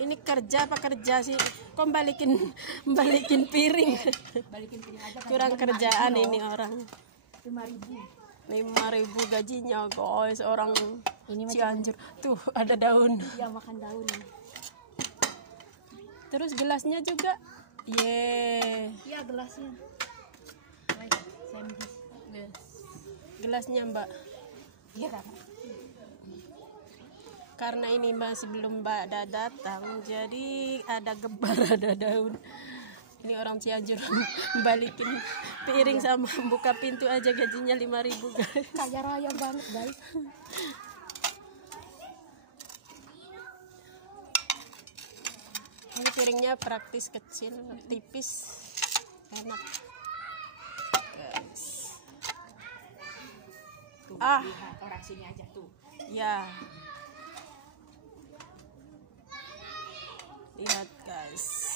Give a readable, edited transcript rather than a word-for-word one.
Ini kerja apa kerja sih? Kok balikin piring? Balikin piring aja. Kurang kerjaan ini orang. 5.000. 5.000 gajinya guys, orang Ini Cianjur. Tuh ada daun. Ya makan daun. Terus gelasnya juga. Ye. Iya gelasnya. Sandwich. Gelasnya Mbak. Iya kan? Karena ini masih belum Mbak datang, jadi ada gebar, ada daun. Ini orang Cianjur balikin piring sama buka pintu aja gajinya 5.000 guys. Kaya raya banget guys. Ini piringnya praktis, kecil, tipis, enak guys. Tuh, Ah, lihat orang sini aja tuh. ya. Lihat guys.